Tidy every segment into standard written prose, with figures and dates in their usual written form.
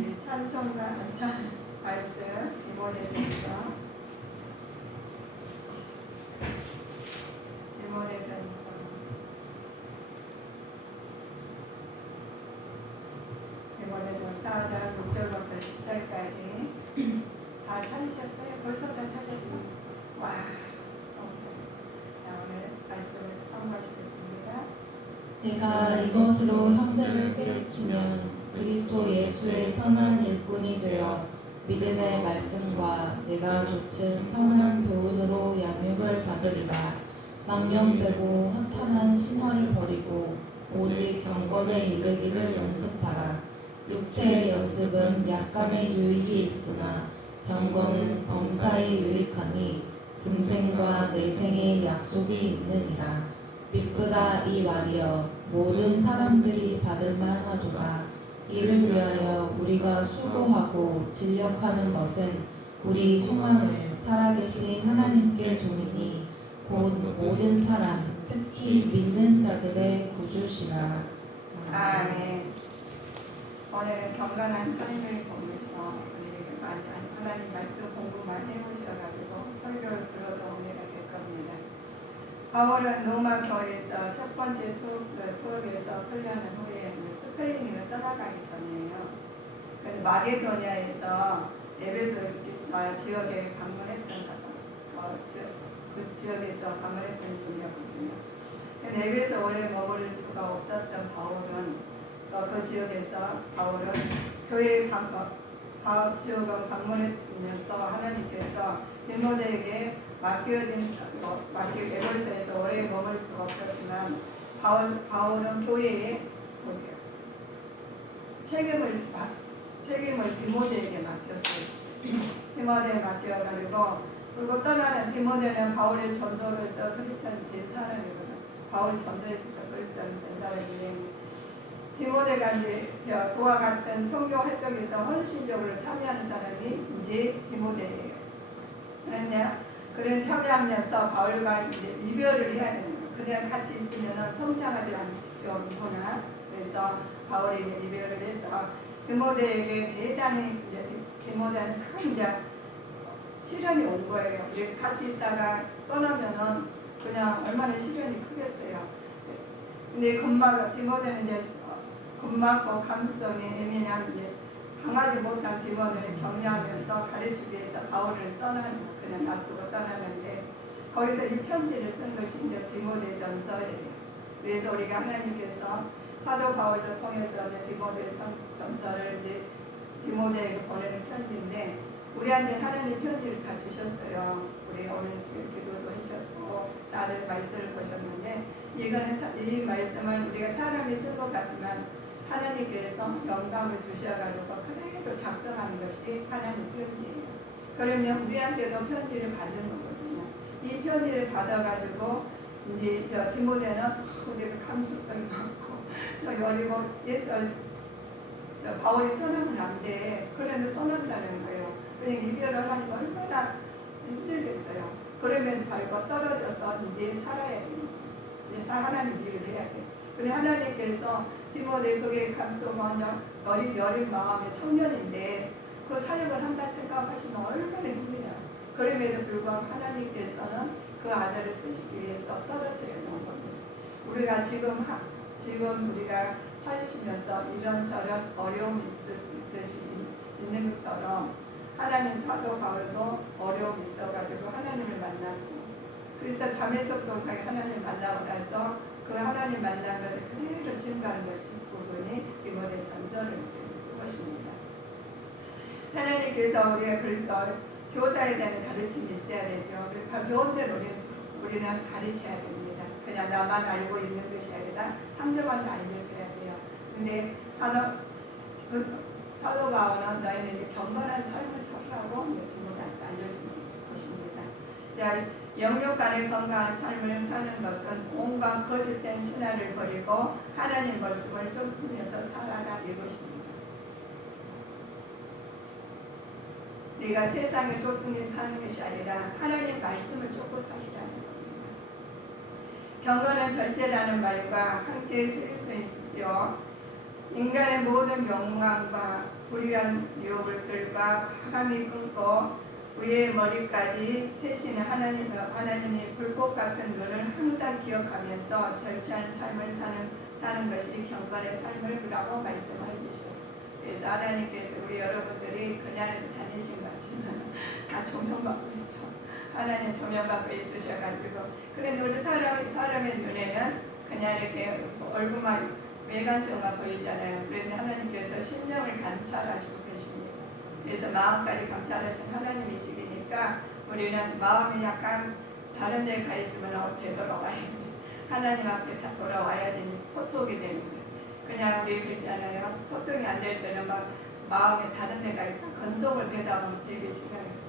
찬송가 말씀 디모데전서 디모데전 4장 6절부터 10절까지 다 찾으셨어요? 벌써 다 찾았어? 와, 너무 잘해. 자, 오늘 말씀을 선포하시겠습니다. 내가 이것으로 형제를 깨우치면 그리스도 예수의 선한 일꾼이 되어 믿음의 말씀과 내가 좇은 선한 교훈으로 양육을 받으리라. 망령되고 허탄한 신화를 버리고 오직 경건에 이르기를 연습하라. 육체의 연습은 약간의 유익이 있으나 경건은 범사에 유익하니 금생과 내생의 약속이 있느니라. 미쁘다 이 말이여 모든 사람들이 받을 만하도다. 이를 위하여 우리가 수고하고 진력하는 것은 우리 소망을 살아계신 하나님께 두미니 곧 모든 사람 특히 믿는 자들의 구주시라. 아멘. 오늘 경건한 삶을 보면서 우리 많이 하나님 말씀 공부 많이 해보셔가지고 설교를 들어도 은혜가 될 겁니다. 바울은 로마 교회에서 첫 번째 투어에서 훈련을 후에 스페인으로 떠나가기 전이에요. 그래서 마게도니아에서 에베소 지역에 방문했던 그 지역에서 방문했던 중이었거든요. 에베소 오래 머무를 수가 없었던 바울은 그 지역에서 바울은 교회 지역을 방문했으면서 하나님께서 디모데에게 맡겨진 에베소에서 오래 머물 수가 없었지만 바울은 교회에 책임을 디모데에게 맡겼어요. 디모데에 맡겨가지고 그리고 떠나는 디모데는 바울의 전도로서 크리스찬 된 사람이거든. 바울이 전도해서 크리스찬 된 사람이 디모데가 이제 그와 같은 선교 활동에서 헌신적으로 참여하는 사람이 이제 디모데예요. 그런 참여하면서 바울과 이제 이별을 해야 되는 거예요. 그냥 같이 있으면 성장하지 않구나. 그래서 바울이 이제 이별을 해서 디모데에게 대단히 디모데는 큰 이제 시련이 온 거예요. 같이 있다가 떠나면은 그냥 얼마나 시련이 크겠어요. 근데 디모데는 이제 겁먹고 감수성이 예민한 강하지 못한 디모데를 격려하면서 가르치기 위해서 바울을 그냥 놔두고 떠나는데 거기서 이 편지를 쓴 것이 이제 디모데전서예요. 그래서 우리가 하나님께서 사도 바울도 통해서 이제 디모데전서를 이제 디모데에게 보내는 편지인데 우리한테 하나님 편지를 다 주셨어요. 우리 오늘 기도도 하셨고 다들 말씀을 보셨는데 이 말씀을 우리가 사람이 쓴 것 같지만 하나님께서 영감을 주셔가지고 그대로 작성하는 것이 하나님 편지예요. 그러면 우리한테도 편지를 받은 거거든요. 이 편지를 받아가지고 이제 디모데는 우리가 감수성이 많고 여리고 바울이 떠나면 안 돼. 그런데 떠난다는 거예요. 그러니까 이별을 하니까 얼마나 힘들겠어요. 그러면 발과 떨어져서 이제 살아야 돼요. 이제 하나님 일을 해야 돼. 그래 하나님께서 디모데 그게 감수하냐 여린 마음의 청년인데 그 사역을 한다 생각하시면 얼마나 힘드냐. 그럼에도 불구하고 하나님께서는 그 아들을 쓰시기 위해서 떨어뜨려 놓은 겁니다. 우리가 지금 우리가 살시면서 이런저런 어려움이 있는 것처럼 하나님 사도 바울도 어려움이 있어가지고 하나님을 만났고 그래서 다메섹 도상에 하나님 만나고 나서 그 하나님 만난 것을 그대로 증거하는 것이 부분이 디모데 전서를 쓴 것입니다. 하나님께서 우리가 그래서 교사에 대한 가르침이 있어야 되죠. 배운 대로 우리는 가르쳐야 됩니다. 그냥 나만 알고 있는 것이 아니라 상대방도 알려줘야 돼요. 근데 사도 바울은 너희는 이제 경건한 삶을 살라고 디모데한테 알려주는 것입니다. 영육 간의 건강한 삶을 사는 것은 온갖 거짓된 신화를 버리고 하나님 말씀을 쫓으면서 살아라 이것입니다. 내가 세상을 쫓고 사는 것이 아니라 하나님 말씀을 쫓고 사시라는 겁니다. 경건은 절제라는 말과 함께 쓸 수 있죠. 인간의 모든 욕망과 불의한 유혹들과 과감히 끊고 우리의 머리까지 세시는 하나님의 불꽃 같은 눈을 항상 기억하면서 절제한 삶을 사는 것이 경건의 삶을라고 말씀해 주셔요. 그래서 하나님께서 우리 여러분들이 그냥 다니신 것 같지만 다 조명받고 있어. 하나님 조명받고 있으셔가지고 그런데 우리 사람의 눈에는 그냥 이렇게 얼굴만 외관적으로 보이잖아요. 그런데 하나님께서 심령을 감찰하시고 계십니다. 그래서 마음까지 감찰하신 하나님이시니까 우리는 마음이 약간 다른 데 가 있으면 되돌아와야 돼. 하나님 앞에 다 돌아와야지 소통이 되는 거예요. 그냥 우리 그러잖아요. 소통이 안 될 때는 막 마음이 다른 데 가 있고 건성을 대답하면 되게 시간이.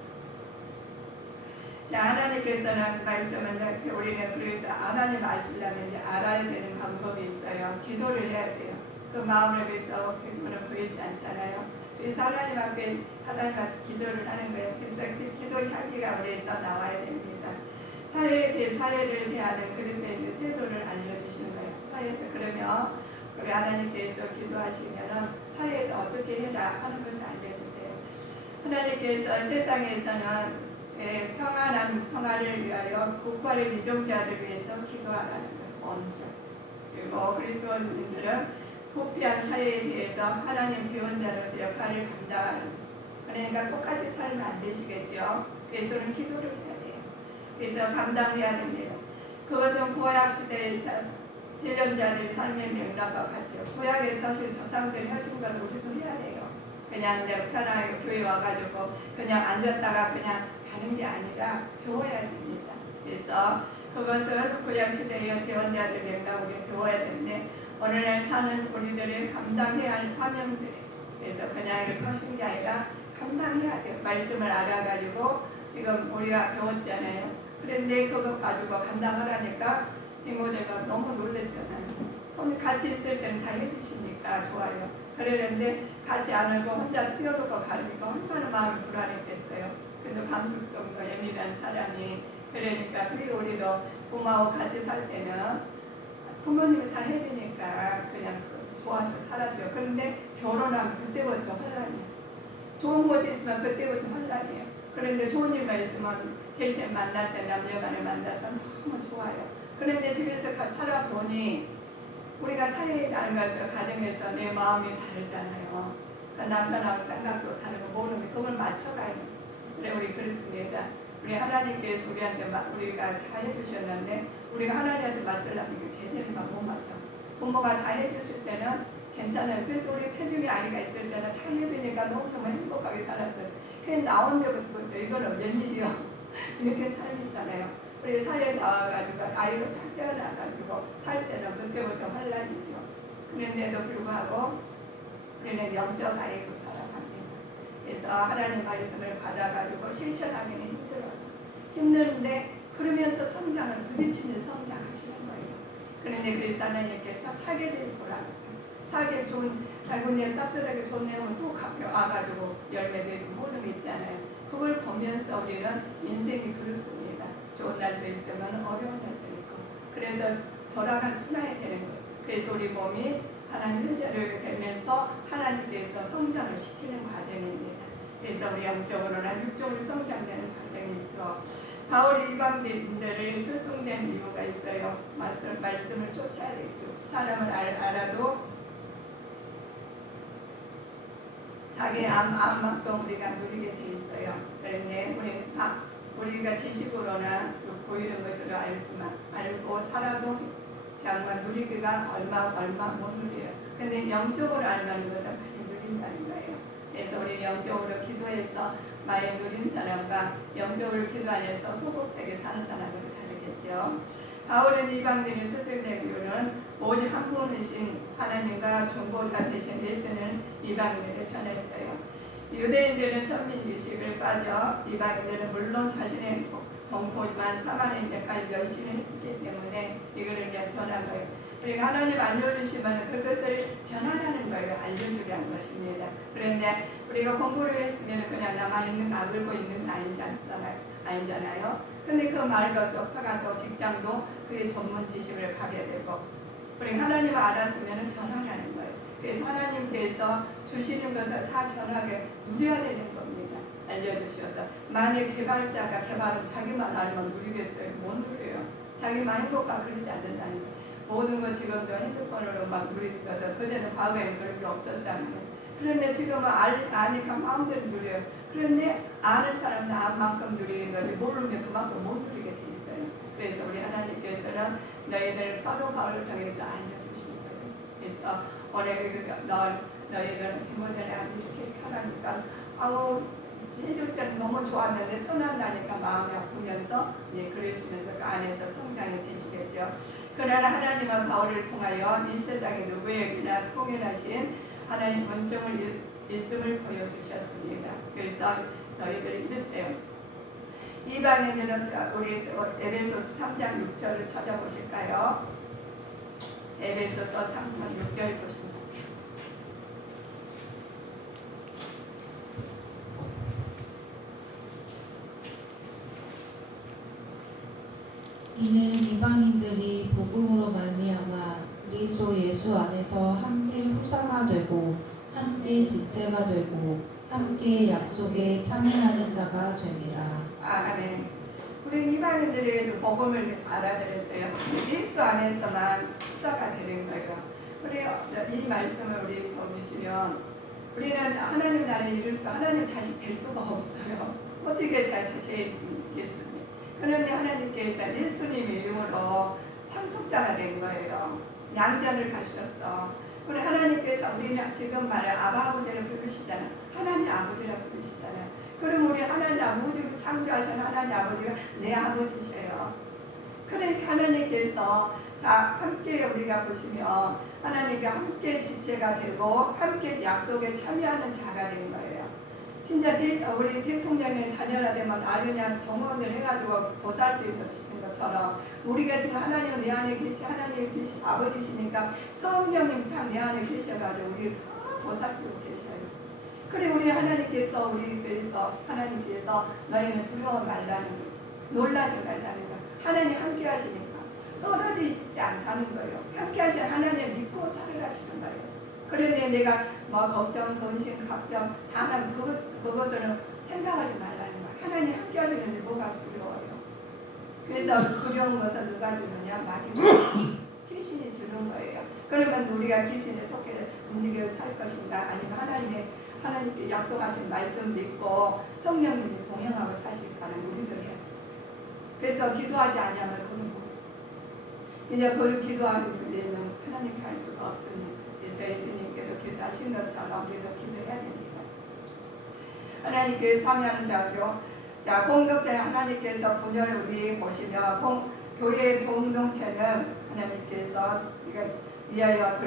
자, 하나님께서는 말씀을 우리는 그래서 하나님 아시려면 이제 알아야 되는 방법이 있어요. 기도를 해야 돼요. 그 마음을 그래서 기도는 보이지 않잖아요. 그래서 하나님 앞에 기도를 하는 거예요. 그래서 그 기도 향기가 우리에서 나와야 됩니다. 사회를 대하는 그리스도의 태도를 알려주시는 거예요. 사회에서 그러면 우리 하나님께서 기도하시면은 사회에서 어떻게 해라 하는 것을 알려주세요. 하나님께서 세상에서는 평안한 생활을 위하여 국가의 미종자들을 위해서 기도하라는 거예요. 먼저. 그리고 그리스도인들은 부패한 사회에 대해서 하나님 대원자로서 역할을 감당하는 거예요. 그러니까 똑같이 살면 안 되시겠죠. 그래서 우리는 기도를 해야 돼요. 그래서 감당해야 됩니다. 그것은 구약 시대의 대전자들의 삶의 맥락과 같아요. 구약에 사실 조상들이 하신 걸 우리도 해야 돼요. 그냥 내가 편하게 교회 와가지고 그냥 앉았다가 그냥 가는 게 아니라 배워야 됩니다. 그래서 그것은 구약시대의 대원자들 맥락 우리 배워야 되는데 오늘날 사는 우리들이 감당해야 할 사명들이 그래서 그냥 이렇게 하신 게 아니라 감당해야 돼요. 말씀을 알아가지고 지금 우리가 배웠잖아요. 그런데 그거 가지고 감당하라니까 디모데가 너무 놀랬잖아요. 오늘 같이 있을 때는 다 해주시니까 좋아요. 그러는데 같이 안 하고 혼자 뛰어놓고 가니까 얼마나 마음이 불안했겠어요. 근데 감수성도 예민한 사람이 그러니까 우리도 부모하고 같이 살 때는 부모님이 다 해주니까 그냥 좋아서 살았죠. 그런데 결혼하면 그때부터 혼란이에요. 좋은 곳이 있지만 그때부터 혼란이에요. 그런데 좋은 일만 있으면 제일 처음 만날 때 남녀간을 만나서 너무 좋아요. 그런데 집에서 살아보니 우리가 사회라는 것을 가정에서 내 마음이 다르잖아요. 그러니까 남편하고 생각도 다르고 모르는 그걸 맞춰가야 돼요. 그래 우리 그렇습니다. 우리 하나님께서 우리한테 우리가 다 해주셨는데 우리가 하나님한테 맞추려면 그 제대로 못 맞춰. 부모가 다 해주실 때는 괜찮아요. 그래서 우리 태중의 아이가 있을 때는 다 해주니까 너무너무 행복하게 살았어요. 그냥 나온 데부터 이거는 웬일이요? 이렇게 삶이 있잖아요. 우리 사회에 나와가지고 아이로 탁 태어나가지고 살 때는 그때부터 혼란이죠. 그런데도 불구하고 우리는 영적 아이로 살아갑니다. 그래서 하나님 말씀을 받아가지고 실천하기는 힘든데 그러면서 성장을 부딪히는 성장하시는 거예요. 그런데 그래서 하나님께서 사계절 보라는 거예요. 사계 좋은 달군에 따뜻하게 좋은 내용은 또 와가지고 열매 되고 모든 게 있잖아요. 그걸 보면서 우리는 인생이 그렇습니다. 좋은 날도 있으면 어려운 날도 있고 그래서 돌아갈 순환이 되는 거예요. 그래서 우리 몸이 하나님 회자를 되면서 하나님께서 성장을 시키는 과정입니다. 그래서 우리 영적으로나 육적으로 성장되는 과정이 있어. 바울이 이방인들을 스승된 이유가 있어요. 말씀을 쫓아야 되죠. 사람을 알아도 자기 암만큼 우리가 누리게 돼 있어요. 그런데 우리가 지식으로나 보이는 것으로 알고 살아도 정말 누리기가 얼마 못 누려요. 근데 영적으로 알는 것은 많이 누린다는 거예요. 그래서 우리 영적으로 기도해서 많이 누린 사람과 영적으로 기도하면서 소극되게 사는 사람으로 다르겠죠. 바울은 이방인의 스승된 이유는 오직 한 분이신 하나님과 중보자 되신 예수는 이방인에게 전했어요. 유대인들은 선민 유식을 빠져 이방인들은 물론 자신의 동포지만 사마리아인들까지 열심히 했기 때문에 이거를 그냥 전한 거예요. 그러니까 하나님 알려주시면 그것을 전하라는 거예요. 알려주라는 것입니다. 그런데 우리가 공부를 했으면 그냥 남아있는 알고 있는 거 아니잖아요. 근데 그 말과 접하가서 직장도 그의 전문 지식을 가게 되고 그러니까 하나님을 알았으면 전하라는 거예요. 그래서 하나님께서 주시는 것을 다 전하게 누려야 되는 겁니다. 알려주셔서 만약 개발자가 개발은 자기만 알면 누리겠어요? 못 누려요. 자기만 행복하고 그러지 않는다는 거예요. 모든 것 지금도 핸드폰으로 막 누리는 것을 그전에 과거에는 그런 게 없었잖아요. 그런데 지금은 아니까 마음대로 누려요. 그런데 아는 사람은 안 만큼 누리는 거지 모르면 그만큼 못 누리게 돼 있어요. 그래서 우리 하나님께서는 너희들을 사도 바울을 통해서 알려주신 거예요. 그래서 오늘 너희들은 디모데를 이렇게 하라니까 해줄 때는 너무 좋았는데 떠난다니까 마음이 아프면서 그러시면서 그 안에서 성장이 되시겠죠. 그러나 하나님은 바울을 통하여 이 세상에 누구에게나 통일하신 하나님 은총을 있음을 보여주셨습니다. 그래서 너희들이 이르세요. 이방인들은 우리 에베소서 3장 6절을 찾아보실까요? 에베소서 3장 6절 보십니다. 이는 이방인들이 복음으로 말미암아 그리스도 예수 안에서 함께 후사가 되고 함께 지체가 되고 함께 약속에 참여하는 자가 됨이라. 아멘. 우리 이방인들이 복음을 알아들었어요. 예수 안에서만 후사가 되는 거예요. 우리 이 말씀을 우리 보시면 우리는 하나님 나라에 이룰 수 하나님 자식 될 수가 없어요. 어떻게 다 죄인겠습니까? 그런데 하나님께서 예수님의 이름으로 상속자가 된 거예요. 양자를 가셨어. 우리 하나님께서 우리는 지금 말해 아버지를 부르시잖아. 하나님 아버지라 부르시잖아요. 그럼 우리 하나님 아버지로 창조하신 하나님 아버지가 내 아버지셔요. 그러니까 하나님께서 다 함께 우리가 보시면 하나님과 함께 지체가 되고 함께 약속에 참여하는 자가 된 거예요. 진짜 우리 대통령의 자녀가 되면 그냥 경험을 해가지고 보살피신 것처럼 우리가 지금 하나님 내 안에 계시 하나님 계시 아버지시니까 성령님 다 내 안에 계셔가지고 우리를 다 보살피고 계셔요. 그래 우리 하나님께서 그래서 하나님께서 너희는 두려워 말라는 거예요. 놀라지 말라는 거예요. 하나님 함께 하시니까 떨어지지 않다는 거예요. 함께 하신 하나님 믿고 살으라시는 거예요. 그런데 내가 걱정, 근심, 걱정 다 하는 그것들은 생각하지 말라는 거예요. 하나님 함께 하시는데 뭐가 두려워요. 그래서 두려운 것을 누가 주느냐? 마귀가 귀신이 주는 거예요. 그러면 우리가 귀신에 속해 움직여 살 것인가? 아니면 하나님께 약속하신 말씀 믿고 성령님이 동행하고 사실까는 우리들 해야 돼요. 그래서 기도하지 않으면 그건 못 써요. 그냥 그걸 기도하는 데는 하나님께 할 수가 없으니 그래서 예수님께도 기도하신 것처럼 우리도 기도해야 됩니다. 하나님께 참여하는 자죠. 자, 공동체 하나님께서 분열을 우리 보시면 교회의 공동체는 하나님께서 위하여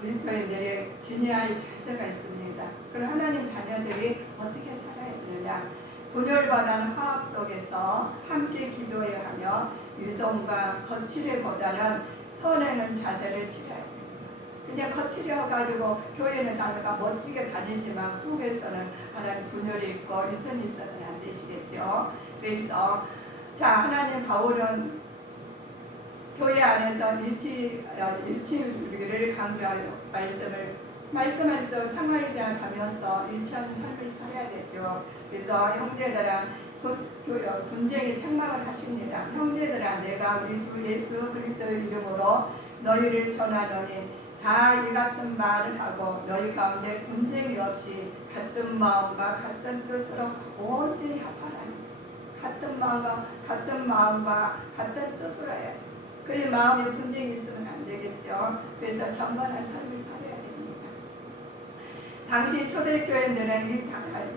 그리스도인들이 지니할 자세가 있습니다. 그럼 하나님 자녀들이 어떻게 살아야 되느냐? 분열보다는 화합 속에서 함께 기도해야 하며 유성과 거칠애보다는 선에는 자세를 취해야 합니다. 그냥 거칠해가지고 교회는 다니까 멋지게 다니지만 속에서는 하나님 분열이 있고 유선이 있어서는 안 되시겠죠. 그래서 자 하나님 바울은 교회 안에서 일치를 강조하여 말씀하면서 생활이랑 가면서 일치하는 삶을 살아야 되죠. 그래서 형제들아 분쟁이 책망을 하십니다. 형제들아 내가 우리 주 예수 그리스도의 이름으로 너희를 전하노니 다 이 같은 말을 하고 너희 가운데 분쟁이 없이 같은 마음과 같은 뜻으로 온전히 합하라니. 같은 마음과 같은 뜻으로 해야지. 그래 마음에 분쟁이 있으면 안 되겠죠. 그래서 경건한 삶을 살아야 됩니다. 당시 초대교회들은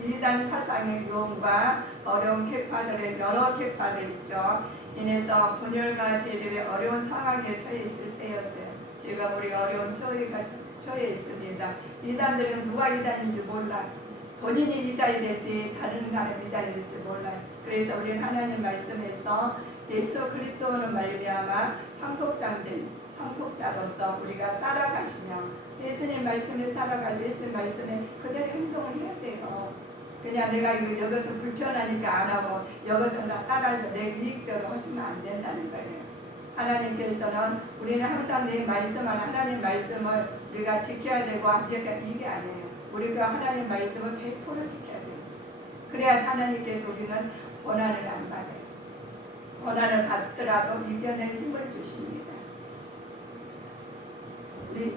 이단 사상의 유혹과 어려운 계파들의 여러 계파들 있죠. 인해서 분열과 대립의 어려운 상황에 처해 있을 때였어요. 지금 우리 어려운 처해 있습니다. 이단들은 누가 이단인지 몰라. 본인이 이단이 될지 다른 사람이 이단이 될지 몰라요. 그래서 우리는 하나님 말씀에서 예수 그리스도로 말미암아 상속자로서 우리가 따라가시며 예수님 말씀에 따라가서 예수님 말씀에 그대로 행동을 해야 돼요. 그냥 내가 이거 여기서 불편하니까 안 하고 여기서 따라서 내 이익대로 하시면 안 된다는 거예요. 하나님께서는 우리는 항상 내 말씀 안에 하나님 말씀을 우리가 지켜야 되고 안 지켜야 이게 아니에요. 우리가 하나님 말씀을 100% 지켜야 돼요. 그래야 하나님께서 우리는 고난을 안 받아요. 고난을 받더라도 이겨낼 힘을 주십니다. 우리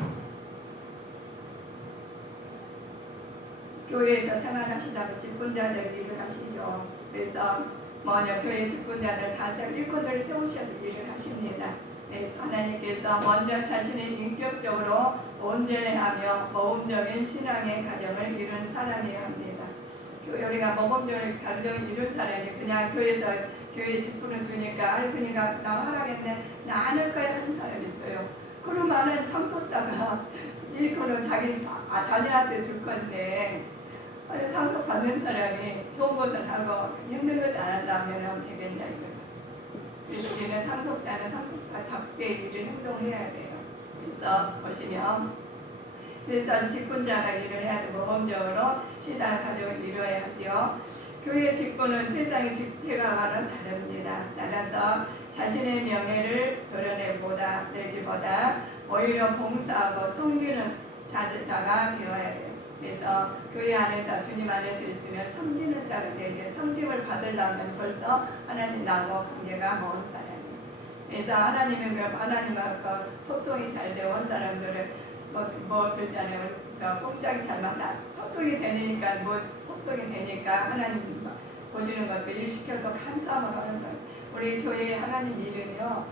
교회에서 생활하시다가 직분자들 일을 하시죠. 그래서 먼저 교회 직분자들 다섯 일꾼들을 세우셔서 일을 하십니다. 하나님께서 먼저 자신의 인격적으로 온전해하며 모범적인 신앙의 가정을 이룬 사람이어야 합니다. 우리가 모범적인 가정을 이룬 사람이 그냥 교회에서 교회 직분을 주니까 그러니까 나 하라겠네 나 안 할 거야 하는 사람이 있어요. 그러면은 상속자가 일꾼을 자녀한테 줄 건데 상속 받는 사람이 좋은 것을 하고 힘든 것을 안 한다면 되겠냐 이거죠. 그래서 우리는 상속자는 상속자답게 일을 행동을 해야 돼요. 그래서 보시면 그래서 직분자가 일을 해야 되고 모범적으로 신앙 가정을 이루어야 하지요. 교회 직분은 세상의 직책과는 다릅니다. 따라서 자신의 명예를 드러내기보다 오히려 봉사하고 섬기는 자가 되어야 돼요. 그래서 교회 안에서 주님 안에서 있으면 섬기는 자가 되죠. 섬김을 받으려면 벌써 하나님 나하고 관계가 먼 사람이에요. 그래서 하나님하고 소통이 잘 되어 온 사람들은 그러잖아요. 꼼짝이 잘 맞다. 소통이 되니까 하나님 보시는 것도 일시켜서 감사함을 하는 거예요. 우리 교회 하나님 일은요.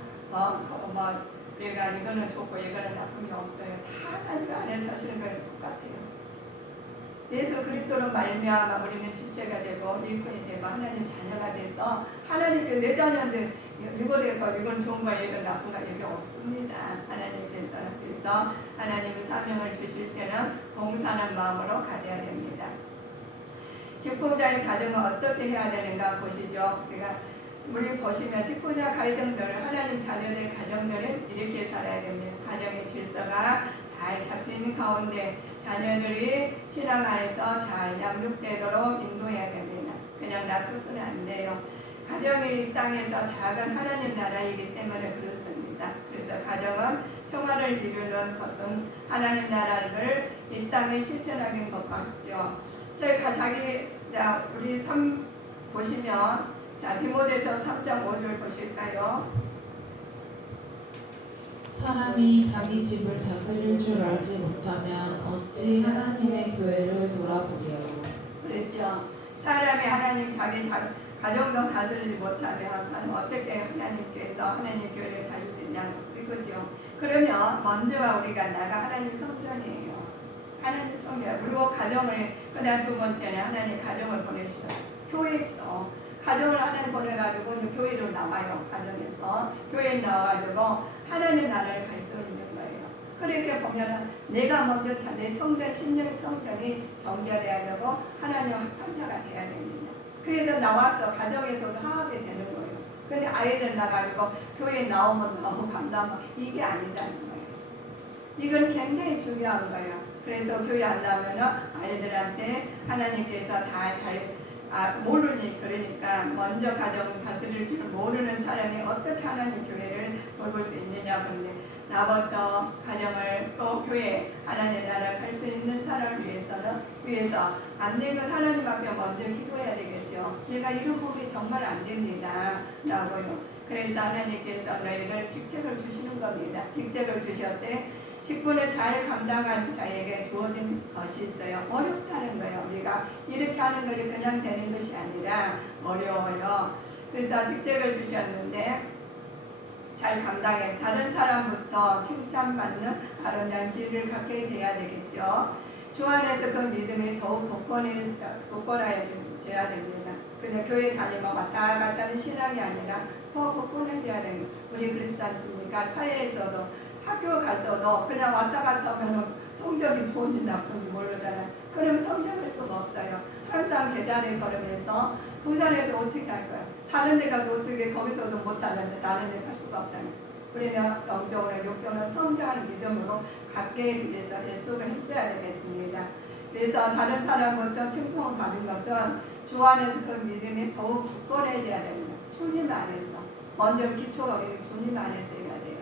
우리가 이거는 좋고 이거는 나쁜 게 없어요. 다 하나님 안에서 하시는 거예요. 똑같아요. 예수 그리스도로 말미암아 우리는 지체가 되고 일꾼이 되고 하나님 자녀가 돼서 하나님께 내 자녀인데 이거 되고 이건 좋은 거야 이건 나쁜 거야 이게 없습니다. 하나님께서는 그래서 하나님의 사명을 주실 때는 봉사하는 마음으로 가져야 됩니다. 직분자의 가정은 어떻게 해야 되는가 보시죠. 우리 보시면 직분자 가정들 하나님 자녀들 가정들은 이렇게 살아야 됩니다. 가정의 질서가 잘 잡히는 가운데 자녀들이 신앙 안에서 잘 양육되도록 인도해야 됩니다. 그냥 놔두서는 안 돼요. 가정이 이 땅에서 작은 하나님 나라이기 때문에 그렇습니다. 그래서 가정은 평화를 이루는 것은 하나님 나라를 이 땅에 실천하는 것 같죠. 우리 3 보시면 디모데서 3.5절 보실까요? 사람이 자기 집을 다스릴 줄 알지 못하면 어찌 하나님의 교회를 돌아보리요. 그렇죠. 사람이 하나님 자기 가정도 다스리지 못하면 사람 어떻게 하나님께서 하나님 교회를 다닐 수 있냐고 이거죠. 그러면 먼저가 우리가 나가 하나님 성전이에요. 하나님 성전. 그리고 가정을 그다음 두 번째는 하나님 가정을 보내시죠. 교회죠. 가정을 하나님 보내가지고 교회로 나와요. 가정에서 교회에 나와가지고 하나님 나라를 갈 수 있는 거예요. 그렇게 보면은 내가 먼저 내 성전, 심령 성전이 정결해야 되고 하나님 합한 자가 돼야 됩니다. 그래서 나와서 가정에서도 화합이 되는 거예요. 근데 아이들 나가지고 교회에 나오면 나오고 안 나오면 이게 아니다는 거예요. 이건 굉장히 중요한 거예요. 그래서 교회 안 나오면은 아이들한테 하나님께서 다 모르니 그러니까 먼저 가정 다스릴 줄 모르는 사람이 어떻게 하나님 교회를 돌볼 수 있느냐. 근데 나부터 가정을 또 교회 하나님 나라 갈 수 있는 사람을 위해서 안 되면 하나님 앞에 먼저 기도해야 되겠죠. 내가 이런 부분이 정말 안 됩니다 라고요. 그래서 하나님께서 너희를 직책을 주시는 겁니다. 직책을 주셨대. 직분을 잘 감당한 자에게 주어진 것이 있어요. 어렵다는 거예요. 우리가 이렇게 하는 것이 그냥 되는 것이 아니라 어려워요. 그래서 직책을 주셨는데 잘 감당해 다른 사람부터 칭찬받는 아름다운 지혜를 갖게 돼야 되겠죠. 주 안에서 그 믿음이 더욱 굳건해져야 됩니다. 그래서 교회 다니면 왔다 갔다 하는 신앙이 아니라 더 굳건해져야 됩니다. 우리 그렇지 않습니까? 사회에서도 학교 가서도 그냥 왔다 갔다 하면 성적이 좋은지 나쁜지 모르잖아요. 그러면 성장할 수가 없어요. 항상 제자리에 걸으면서 부산에서 어떻게 할 거야? 다른 데 가서 어떻게 거기서도 못하는데 다른 데 갈 수가 없다는 우리는 영적으로 육적으로 성장하는 믿음으로 갖게 위해서 애쓰고 했어야 되겠습니다. 그래서 다른 사람부터 칭송을 받은 것은 주 안에서 그 믿음이 더욱 굳건해져야 됩니다. 주님 안에서 먼저 기초가 우리 주님 안에서 해야 돼요.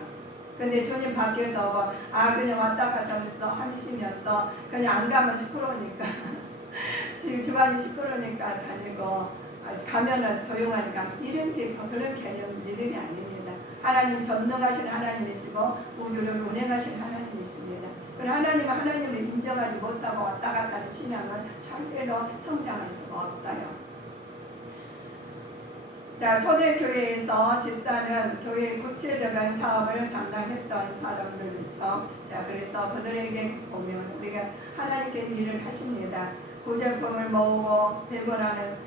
근데 주님 밖에서 뭐, 그냥 왔다 갔다 하면서 하시면서 그냥 안 가면 시끄러우니까 지금 집안이 시끄러우니까 다니고 가면은 조용하니까 이런 그런 개념 믿음이 아닙니다. 하나님 전능하신 하나님이시고 우주를 운행하신 하나님이십니다. 그럼 하나님은 하나님을 인정하지 못하고 왔다 갔다 하는 신앙은 절대로 성장할 수가 없어요. 자, 초대교회에서 집사는 교회의 구체적인 사업을 담당했던 사람들 있죠. 자, 그래서 그들에게 보면 우리가 하나님께 일을 하십니다. 구제품을 모으고 배분하는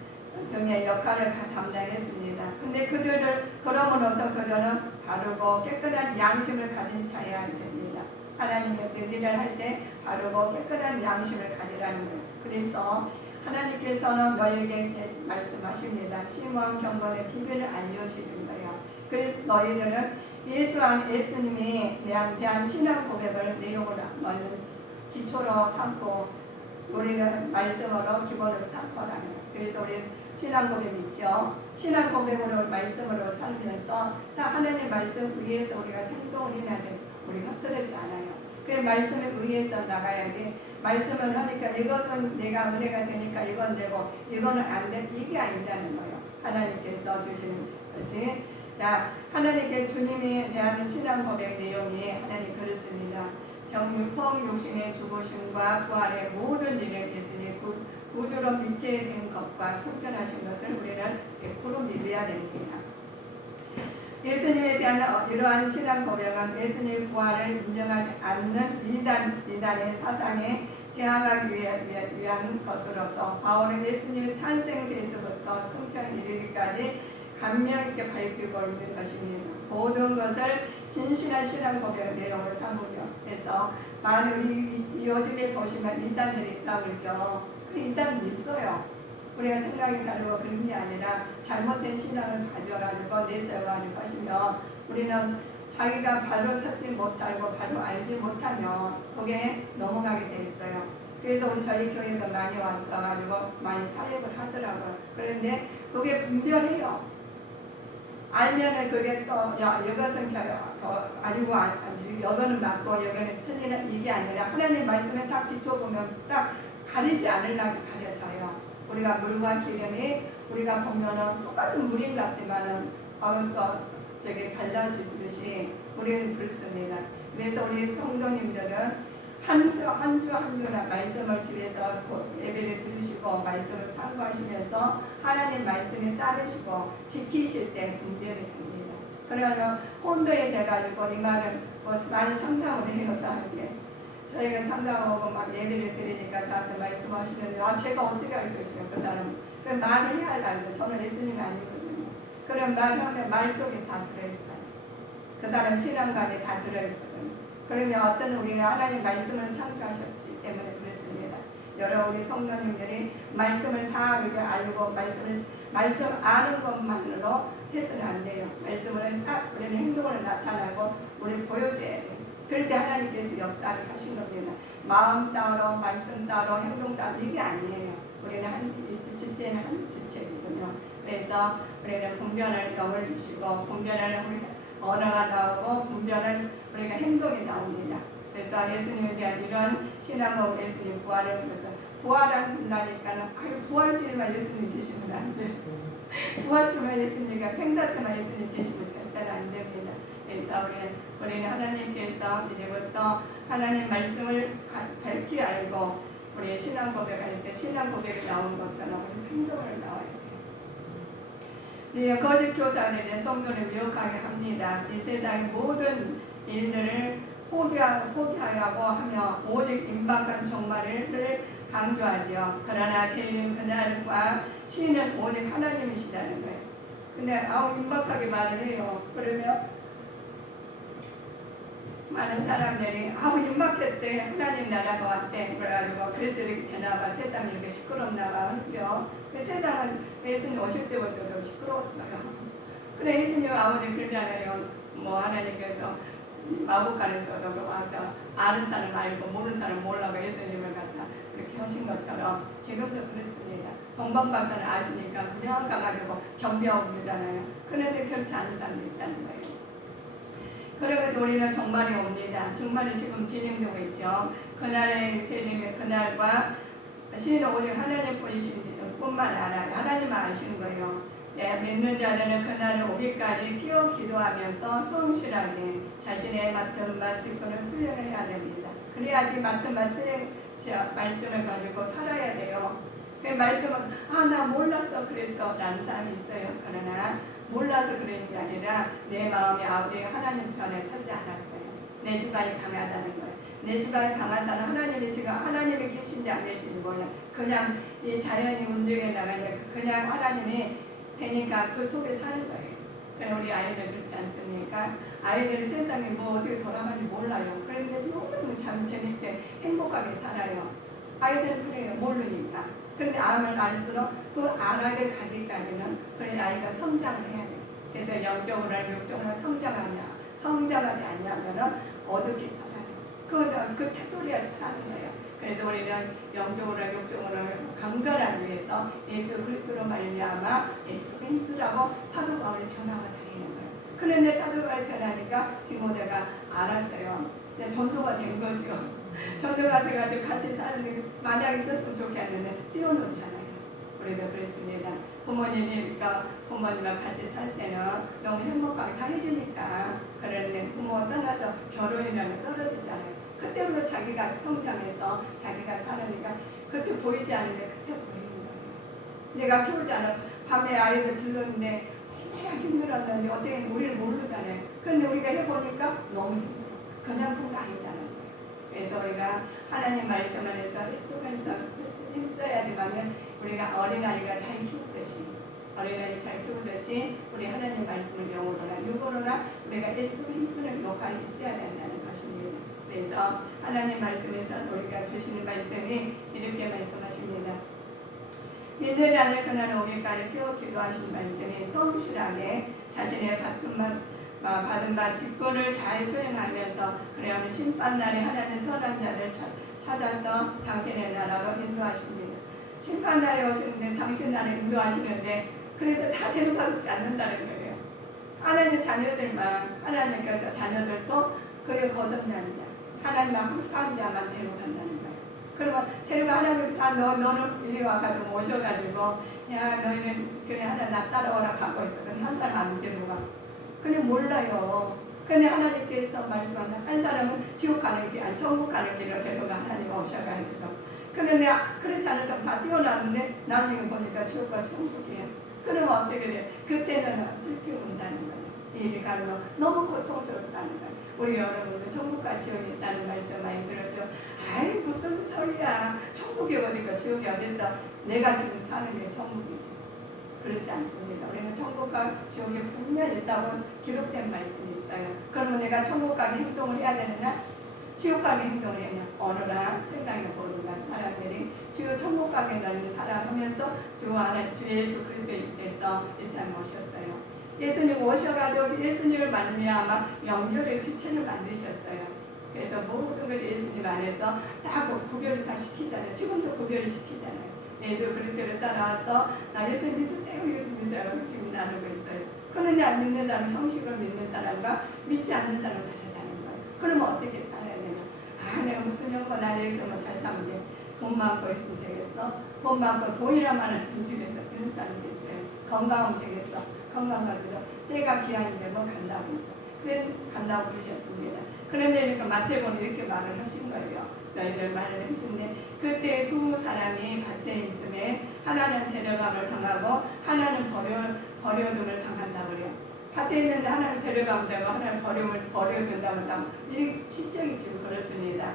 등의 역할을 담당했습니다. 근데 그들을 그럼으로써 그들은 바르고 깨끗한 양심을 가진 자여야 됩니다. 하나님의 일을 할 때 바르고 깨끗한 양심을 가지라는 거예요. 그래서 하나님께서는 너에게 말씀하십니다. 심오한 경건의 비밀을 알려주신 거예요. 그래서 너희들은 예수님이 대한 신앙 고백을 내용으로 넣는 기초로 삼고 우리는 말씀으로 기본으로 삼고라는 거예요. 그래서 우리 신앙 고백 있죠. 신앙 고백으로 말씀으로 살면서 다 하나님의 말씀 위에서 우리가 생동을 해야지 우리가 흩어지지 않아요. 그래서 말씀에 의해서 나가야지. 말씀을 하니까 이것은 내가 은혜가 되니까 이건 되고 이거는 안 돼. 이게 아니다는 거예요. 하나님께서 주시는 것이. 자, 하나님께 주님에 대한 신앙 고백 내용이 하나님 그렇습니다. 성육신의 죽으심과 부활의 모든 일을 예수님이 구주로 믿게 된 것과 성전하신 것을 우리는 100% 믿어야 됩니다. 예수님에 대한 이러한 신앙 고백은 예수님의 부활을 인정하지 않는 이단의 사상에 대항하기 위한 것으로서 바울은 예수님의 탄생세에서부터 승천에 이르기까지 감명 있게 밝히고 있는 것입니다. 모든 것을 진실한 신앙 고백 내용을 삼으죠. 그래서 많은 우리 요즘에 보시면 이단들이 있다고 그러죠. 그 이단 있어요. 우리가 생각이 다르고 그런 게 아니라 잘못된 신앙을 가져가지고 내세워가지고 하시면 우리는 자기가 바로 서지 못하고 바로 알지 못하면 그게 넘어가게 돼 있어요. 그래서 우리 저희 교회도 많이 왔어가지고 많이 타협을 하더라고요. 그런데 그게 분별해요. 알면은 그게 또 이것은 아니고 이거는 맞고 이거는 틀리는 이게 아니라 하나님 말씀에 딱 비춰보면 딱 가리지 않으려고 가려져요. 우리가 물과 기름이 우리가 보면은 똑같은 물인 같지만은 또 저기 갈라지듯이 우리는 그렇습니다. 그래서 우리 성도님들은 한 주나 말씀을 집에서 예배를 들으시고 말씀을 상고하시면서 하나님 말씀에 따르시고 지키실 때 분별이 됩니다. 그러면 혼도에 돼가지고 이 말을 많이 상담을 해요. 저한테. 저희가 상담하고 막 예배를 드리니까 저한테 말씀하시는데 제가 어떻게 알 것이요 그 사람. 그럼 말을 해야 알고 저는 예수님이 아니거든요. 그런 말을 하면 말 속에 다 들어있어요. 그 사람 신앙관에 다 들어있거든요. 그러면 어떤 우리가 하나님 말씀을 창조하셨기 때문에 그렇습니다. 여러 우리 성도님들이 말씀을 다 이렇게 알고 말씀 아는 것만으로 해서는 안 돼요. 말씀을 딱 우리는 행동으로 나타나고 우리 보여줘야 돼요. 그럴 때 하나님께서 역사를 하신 겁니다. 마음 따로 말씀 따로 행동 따로 이게 아니에요. 우리는 한 지체는 한 지체거든요. 그래서 우리는 분별을 영을 주시고 분별을 우리 언어가 나오고 분별을 우리가 행동이 나옵니다. 그래서 예수님에 대한 이런 신앙으로 예수님 부활을 그래서 부활한다니까는 부활주일만 예수님 계시면 안 돼. 부활주일만 예수님과 행사 때만 예수님 계시면 절대로 안 됩니다. 그래서 우리는 하나님께서 이제부터 하나님 말씀을 밝히 알고 우리 신앙 고백할 때 신앙 고백이 나오는 것처럼 우리 행동을 나와야 돼요. 우리가 거짓 교사들의 성도를 미혹하게 합니다. 이 세상의 모든 일들을 포기하라고 하며 오직 임박한 종말을 강조하지요. 그러나 제일은 그날과 시는 오직 하나님이시라는 거예요. 근데 임박하게 말을 해요. 그러면 많은 사람들이 임박했대. 하나님 나라가 왔대. 그래가지고 그래서 이렇게 되나봐. 세상이 이렇게 시끄럽나봐. 하죠. 세상은 예수님 오실 때부터도 시끄러웠어요. 근데 예수님 아버지 그러잖아요. 하나님께서 마법관에서도 와서 아는 사람 알고 모르는 사람 몰라고 예수님을 갖다 그렇게 하신 것처럼 지금도 그렇습니다. 동방박사는 아시니까 그냥 가가지고 경배하고 그러잖아요. 그런데 그렇지 않은 사람도 있다는 거예요. 그래서 우리는 종말이 옵니다. 종말이 지금 진행되고 있죠. 그날의 재림의 그날과 신은 오직 하나님 뿐만 아니라 하나님만 아시는 거예요. 믿는 자들은 그날을 오기까지 끼어 기도하면서 성실하게 자신의 맡은 바 직분을 수행해야 됩니다. 그래야지 맡은 바 말씀을 가지고 살아야 돼요. 그 말씀은 나 몰랐어 그래서 라는 사람이 있어요. 그러나 몰라서 그런 게 아니라 내 마음이 아버지 하나님 편에 서지 않았어요. 내 주관이 강하다는 거예요. 내 주관이 강한 사람 하나님이 지금 하나님이 계신지 안 계신지 몰라. 그냥 이 자연이 운동해 나가니까 그냥 하나님이 되니까 그 속에 사는 거예요. 그래 우리 아이들 그렇지 않습니까? 아이들이 세상에 뭐 어떻게 돌아가는지 몰라요. 그런데 너무너무 참 재밌게 행복하게 살아요. 아이들은 그래요. 모르니까. 그런데 알면 알수록 그 안하게 가기까지는 그래 아이가 성장을 해야 돼요. 그래서 영적으로 육적으로 성장하지 않냐면은 어둡게 살아요. 그 테두리에서 사는 거예요. 그래서 우리는 영적으로 육적으로 강건하기 위해서 예수 그리스도로 말미암아 예수 그리스도라고 사도 바울이 전하고 다니는 거예요. 그런데 사도 바울이 전하니까 디모데가 알았어요. 전도가 된 거죠. 전도가 돼가지고 같이 사는데 만약 있었으면 좋겠는데 띄워놓잖아요. 우리도 그랬습니다. 부모님과 같이 살 때는 너무 행복하게 다 해주니까. 그런데 부모가 떠나서 결혼이라면 떨어지잖아요. 그때부터 자기가 성장해서 자기가 살으니까 그때 보이지 않는데 그때 보이는 거예요. 내가 키우지 않아 밤에 아이들 불렀는데 얼마나 힘들었는데 어떻게 우리를 모르잖아요. 그런데 우리가 해보니까 너무 힘들어. 그냥 그런 거 아니다는 거예요. 그래서 우리가 하나님 말씀 안에서 힘써야지만은 우리가 어린아이가 잘 키우듯이 우리 하나님 말씀을 영어로나 육어로나 우리가 애쓰고 힘쓰는 역할이 있어야 된다는 것입니다. 그래서 하나님 말씀에서 우리가 주시는 말씀이 이렇게 말씀하십니다. 믿는 자는 그날 오기까지 끼어 기도하시는 말씀이 성실하게 자신의 받은 바 직분을 잘 수행하면서 그래야 심판날에 하나님 선한 자를 찾아서 당신의 나라로 인도하십니다. 심판날에 오시는데 당신 나라를 인도하시는데 그래도 다 데려가지 않는다는 거예요. 하나님 자녀들만 하나님께서 자녀들도 그에 거듭난 자 하나님만 합한 자만 데려간다는 거예요. 그러면 데려가 하나님 다 너는 이리 와가지고 모셔가지고 야 너희는 그래 하나 나 따라오라 가고 있어. 근데 한 사람 안 데려가. 그냥 몰라요. 근데 하나님께서 말씀하는 한 사람은 지옥 가는 길, 천국 가는 길로 데려가 하나님 오셔가야 돼요. 그런데 그렇지 않은 사람 다 뛰어나는데 나중에 보니까 지옥과 천국이에요. 그러면 어떻게 돼요? 그때는 슬피 온다는 거예요. 이리 가면 너무 고통스럽다는 거예요. 우리 여러분도 천국과 지옥이 있다는 말씀 많이 들었죠. 아이 무슨 소리야. 천국이 어디고 지옥이 어디서 내가 지금 사는 게 천국이지. 그렇지 않습니다. 우리는 천국과 지옥에 분명히 있다고 기록된 말씀이 있어요. 그러면 내가 천국 가게 행동을 해야 되느냐? 지옥 가게 행동을 해야 되느냐? 어느나 생각해 보는 사람들이 주 천국 가게 날을 살아가면서 주 예수 그리스도께서 이 땅에 오셨어요. 예수님 오셔가지고 예수님을 말미암아 영결의 지체를 만드셨어요. 그래서 모든 것이 예수님 안에서 다 구별을 다 시키잖아요. 지금도 구별을 시키잖아요. 예수 그리스도를 따라와서 나 예수 믿으세요 이거 믿으세요 지금 나누고 있어요. 그런데 안 믿는 사람 형식으로 믿는 사람과 믿지 않는 사람은 다르다는 거예요. 그러면 어떻게 살아야 되나? 내가 무슨 연고 나 여기서 뭐 잘 살면 돼. 돈 많고 있으면 되겠어. 돈 많고 돈이라만 있으면 되겠어. 그런 사람이 됐어요. 건강하면 되겠어. 건강하고도 때가 기한인데 뭐 간다고 했어. 그래 간다고 그러셨습니다. 그런데 이렇게 마태복음 이렇게 말을 하신 거예요. 너희들 말을 하시는데 그때 두 사람이 밭에 있음에 하나는 데려감을 당하고 하나는 버려둠을 당한다고 그래요. 밭에 있는데 하나는 데려가면 되고 하나는 버려둔다고 하면 이 실정이 지금 그렇습니다.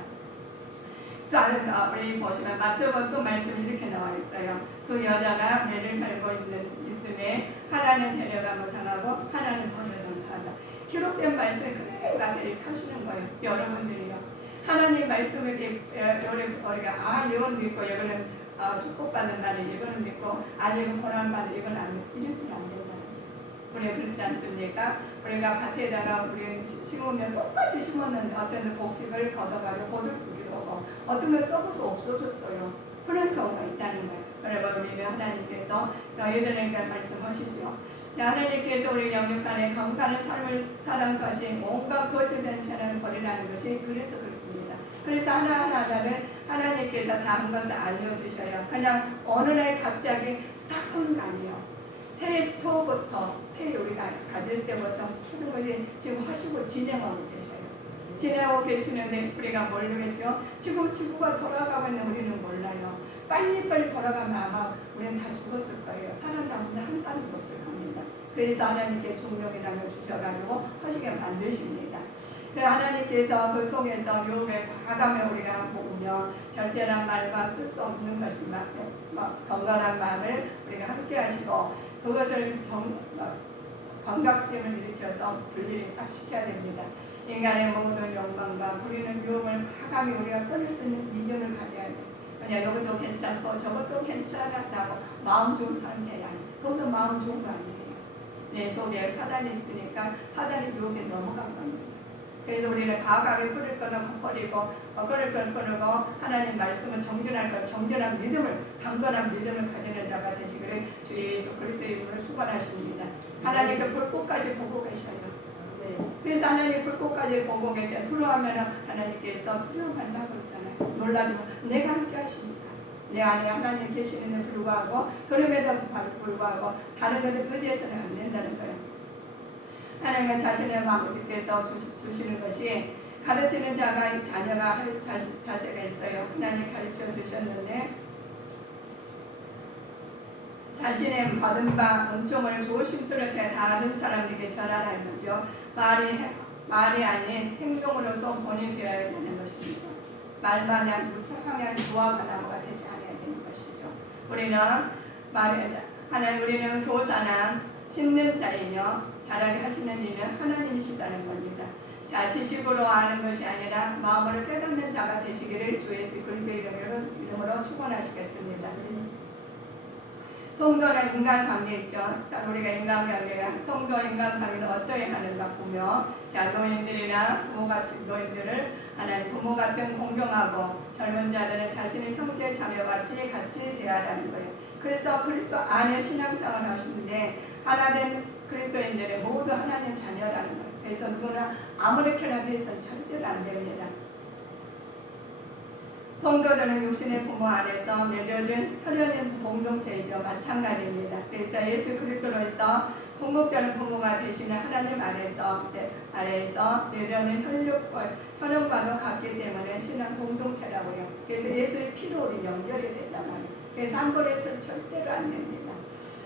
또 안에서 우리 보시면 마태복음 또 말씀이 이렇게 나와 있어요. 두 여자가 매를 달고 있음에 하나는 데려감을 당하고 하나는 버려둠을 당한다. 기록된 말씀이 그대로 가게 하시는 거예요. 여러분들이요. 하나님 말씀을 우리가 이건 믿고 이거는 축복받는 말이 이거는 믿고 이건 고난받는 이건 안 믿고 이래서는 안 된다는 거예요. 우리가 그렇지 않습니까? 우리가 밭에다가 우리 심으면 똑같이 심었는데 어떤 곡식을 걷어가지고 고들기도 하고 어떤 건 썩어서 없어졌어요. 그런 경우가 있다는 거예요. 그러면 우리가 하나님께서 통해서 너희들에게 말씀하시죠. 하나님께서 우리 영육간에 건강한 삶을 사는 것이 온갖 거짓된 신앙을 버리라는 것이 그래서 그렇습니다. 그래서 하나하나를 하나님께서 다 한 것을 알려주셔요. 그냥 어느 날 갑자기 딱 하는 거 아니에요. 태초부터 우리가 가질 때부터 모든 것이 지금 하시고 진행하고 계셔요. 지내고 계시는데 우리가 모르겠죠. 지금 지구가 돌아가고 있는 우리는 몰라요. 빨리빨리 돌아가면 아마 우리는 다 죽었을 거예요. 살아남은 자 한 사람도 없을 겁니다. 그래서 하나님께 중력이라는 걸 주셔가지고 하시게 만드십니다. 하나님께서 그 속에서 유혹에 과감해 우리가 보며 절제란 말과 쓸 수 없는 것이 건강한 마음을 우리가 함께 하시고 그것을 감각심을 일으켜서 분리를 딱 시켜야 됩니다. 인간의 모든 욕망과 부리는 유혹을 과감히 우리가 끊을 수 있는 믿음을 가져야 돼요. 그냥 이것도 괜찮고 저것도 괜찮다고 마음 좋은 사람 돼야 해요. 그것도 마음 좋은 거 아니에요. 내 속에 사단이 있으니까 사단의 유혹에 넘어간 겁니다. 그래서 우리는 과감히 끊을 거는 버리고 끊을 걸 끊고 하나님 말씀은 정전한 믿음을 강건한 믿음을 가지는 자가 되시기를 주 예수 그리스도의 이름으로 축원하십니다. 하나님께 불꽃까지 보고 계셔요. 그래서 하나님 불꽃까지 보고 계셔요. 두려워하면 하나님께서 두려워한다고 그러잖아요. 놀라지만 내가 함께 하시니까 내 안에 하나님 계시는데 불구하고 그럼에도 불구하고 다른 것에 의지해서는 안 된다는 거예요. 하나님은 자신의 아버지께서 주시는 것이 가르치는 자가 자녀가 할 자세가 있어요. 하나님 가르쳐 주셨는데 자신의 받은 바 은총을 조심스럽게 다른 사람에게 전하라는 거죠. 말이 아닌 행동으로서 본이 되어야 되는 것입니다. 말만 하면 무화과 나무가 되지 않아야 되는 것이죠. 우리는 교사나 심는 자이며 자라게 하시는 이는 하나님이시다는 겁니다. 자, 지식으로 아는 것이 아니라 마음으로 깨닫는 자가 되시기를 주 예수 그리스도의 이름으로 축원하시겠습니다. 성도는 인간관계 있죠. 자, 우리가 인간관계가 성도 인간관계는 어떻게 하는가 보며 자, 노인들이나 노인들을 하나님 부모 같은 공경하고 젊은 자들은 자신의 형제 자매같이 같이 대하라는 거예요. 그래서 그리스도 안에 신앙생활을 하시는데 하나된 그리스도인들의 모두 하나님 자녀라는 거예요. 그래서 누구나 아무렇게나 해서는 절대로 안 됩니다. 성도들은 육신의 부모 안에서 맺어진 혈연인 공동체이죠. 마찬가지입니다. 그래서 예수 그리스도로서 궁극적인 부모가 되시는 하나님 안에서 맺어진 혈연과도 같기 때문에 신앙 공동체라고 해요. 그래서 예수의 피로 우리 연결이 된단 말이에요. 그래서 한 번에 해서는 절대로 안 됩니다.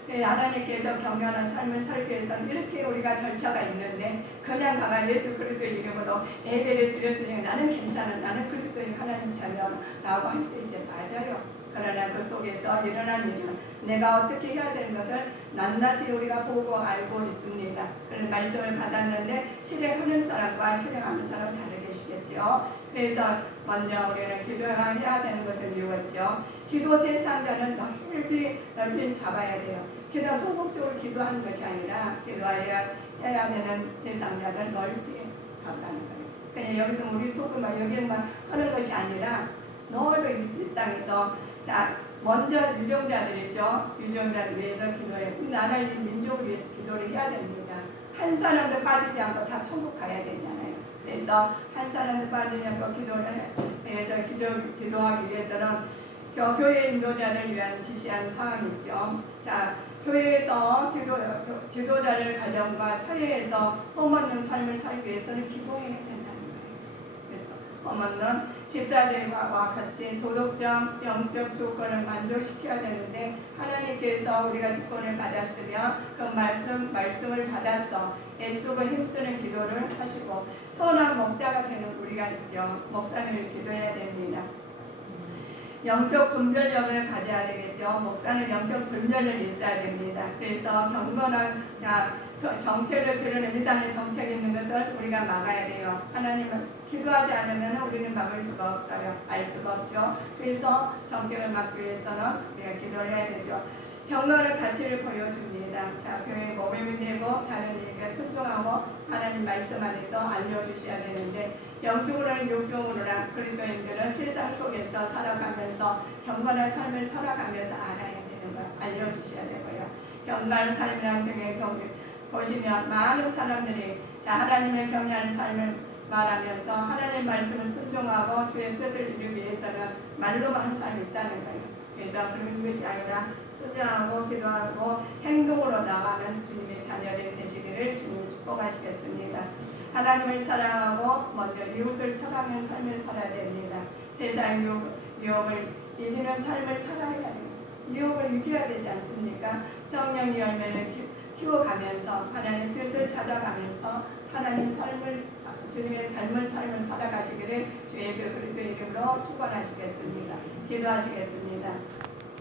하나님께서 경건한 삶을 살기 위해서는 이렇게 우리가 절차가 있는데 그냥 가가 예수 그리스도의 이름으로 예배를 드렸으니 나는 괜찮아, 나는 그리스도의 하나님 자녀라고 할 수 있지. 맞아요. 그러나 그 속에서 일어난 일은 내가 어떻게 해야 되는 것을 낱낱이 우리가 보고 알고 있습니다. 그런 말씀을 받았는데 실행하는 사람과 실행하는 사람은 다르겠죠. 그래서 먼저 우리는 기도해야 되는 것을 배웠죠. 기도 대상자는 넓이 잡아야 돼요. 기도 소극적으로 기도하는 것이 아니라 기도해야 되는 대상자들 넓이 잡으라는 거예요. 그냥 여기서 우리 소극만 여기만 하는 것이 아니라 넓이 이 땅에서 자 먼저 유정자들 있죠. 유정자를 위해서 기도해. 이 나라를 민족을 위해서 기도를 해야 됩니다. 한 사람도 빠지지 않고 다 천국 가야 되잖아요. 그래서 한 사람도 빠지지 않고 기도를 해서 기도하기 위해서는 교회 인도자를 위한 지시한 사항이 있죠. 자, 교회에서 지도자를 가정과 사회에서 험없는 삶을 살기 위해서는 기도해야 된다는 거예요. 그래서 험없는 집사들과 같이 도덕적, 영적 조건을 만족시켜야 되는데 하나님께서 우리가 직분을 받았으면 그 말씀을 받아서 애쓰고 힘쓰는 기도를 하시고 선한 목자가 되는 우리가 있죠. 목사님을 기도해야 됩니다. 영적 분별력을 가져야 되겠죠. 목사는 영적 분별력이 있어야 됩니다. 그래서 경건한 정체를 드러내는 이단의 정책이 있는 것을 우리가 막아야 돼요. 하나님은 기도하지 않으면 우리는 막을 수가 없어요. 알 수가 없죠. 그래서 정책을 막기 위해서는 우리가 기도를 해야 되죠. 경건의 가치를 보여줍니다. 자, 교회의 모범이 되고 다른 이에게 순종하고 하나님 말씀 안에서 알려주셔야 되는데 영적으로는 육적으로나 그리스도인들은 세상 속에서 살아가면서 경건한 삶을 살아가면서 알아야 되는 걸 알려주셔야 경배하는 삶이라는 등의 보시면 많은 사람들이 하나님을 경외하는 삶을 말하면서 하나님 말씀을 순종하고 주의 뜻을 이루기 위해서는 말로만 하는 사람이 있다는 거예요. 그래서 그런 것이 아니라 순종하고 기도하고 행동으로 나가는 주님의 자녀들이 되시기를 주님 축복하시겠습니다. 하나님을 사랑하고 먼저 이웃을 사랑하는 삶을 살아야 됩니다. 세상 유혹을 이기는 삶을 살아야 됩니다. 유혹을 이겨야 되지 않습니까? 성령의 열매를 키워가면서 하나님 뜻을 찾아가면서 하나님 삶을 주님의 닮은 삶을 살아가시기를 주 예수 그리스도의 이름으로 축원하시겠습니다. 기도하시겠습니다.